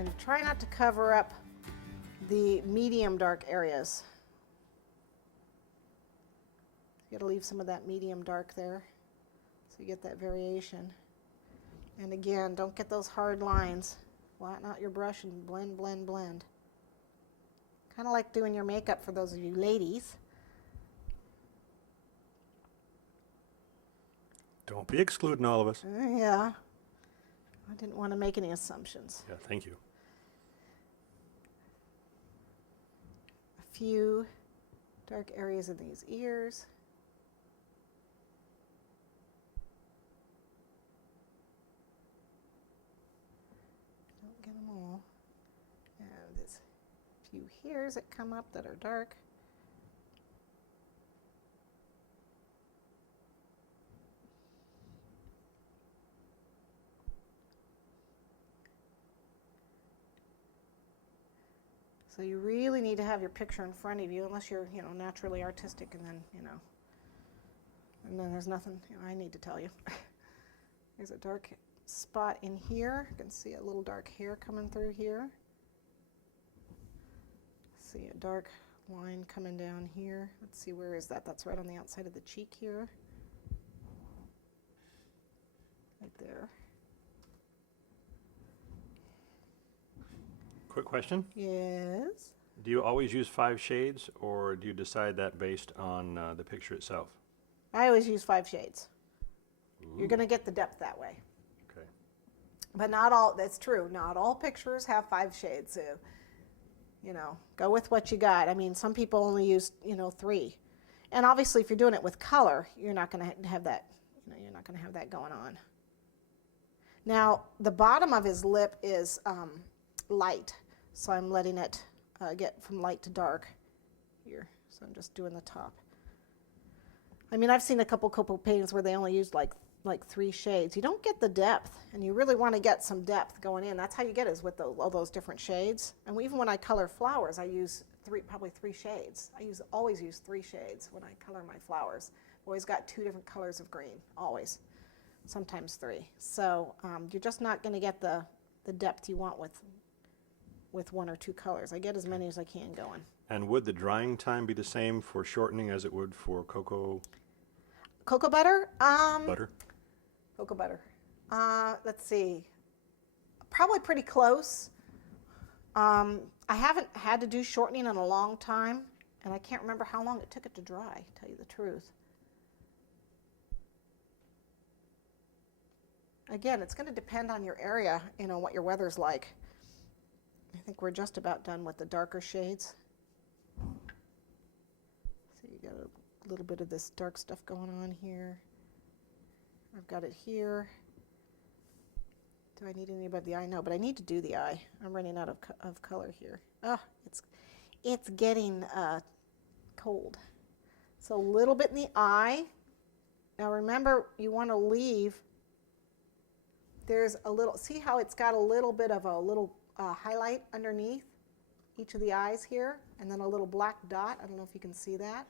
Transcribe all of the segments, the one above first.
And try not to cover up the medium dark areas. You gotta leave some of that medium dark there so you get that variation. And again, don't get those hard lines. Flatten out your brush and blend, blend, blend. Kind of like doing your makeup for those of you ladies. Don't be excluding all of us. Yeah. I didn't want to make any assumptions. Yeah, thank you. A few dark areas in these ears. Don't get them all. And there's a few hairs that come up that are dark. So you really need to have your picture in front of you, unless you're, naturally artistic, and then there's nothing I need to tell you. There's a dark spot in here. You can see a little dark hair coming through here. See a dark line coming down here. Let's see, where is that? That's right on the outside of the cheek here. Right there. Quick question. Yes. Do you always use 5 shades, or do you decide that based on the picture itself? I always use 5 shades. Ooh. You're going to get the depth that way. Okay. But not all, that's true, not all pictures have 5 shades. So, go with what you got. I mean, some people only use, 3. And obviously, if you're doing it with color, you're not going to have that, you're not going to have that going on. Now, the bottom of his lip is light, so I'm letting it get from light to dark here. So I'm just doing the top. I mean, I've seen a couple paintings where they only used like 3 shades. You don't get the depth, and you really want to get some depth going in. That's how you get it, is with all those different shades. And even when I color flowers, I use probably 3 shades. I always use 3 shades when I color my flowers. I've always got 2 different colors of green, always. Sometimes 3. So you're just not going to get the depth you want with 1 or 2 colors. I get as many as I can going. And would the drying time be the same for shortening as it would for cocoa? Cocoa butter? Butter? Cocoa butter. Let's see. Probably pretty close. I haven't had to do shortening in a long time, and I can't remember how long it took it to dry, to tell you the truth. Again, it's going to depend on your area, what your weather's like. I think we're just about done with the darker shades. So you got a little bit of this dark stuff going on here. I've got it here. Do I need any above the eye? No, but I need to do the eye. I'm running out of color here. It's getting cold. So a little bit in the eye. Now remember, you want to leave. There's a little, see how it's got a little bit of a little highlight underneath each of the eyes here, and then a little black dot. I don't know if you can see that.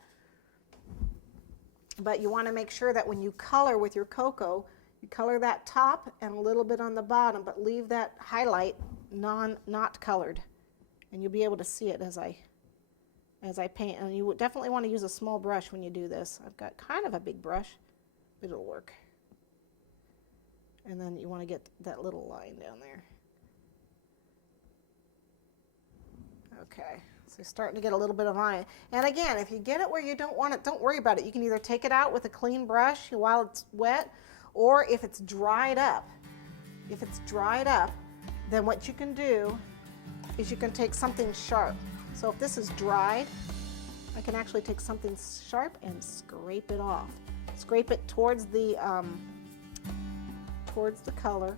But you want to make sure that when you color with your cocoa, you color that top and a little bit on the bottom, but leave that highlight not colored. And you'll be able to see it as I paint. And you definitely want to use a small brush when you do this. I've got kind of a big brush, but it'll work. And then you want to get that little line down there. Okay, so you're starting to get a little bit of eye. And again, if you get it where you don't want it, don't worry about it. You can either take it out with a clean brush while it's wet, or if it's dried up. If it's dried up, then what you can do is you can take something sharp. So if this is dried, I can actually take something sharp and scrape it off. Scrape it towards the color.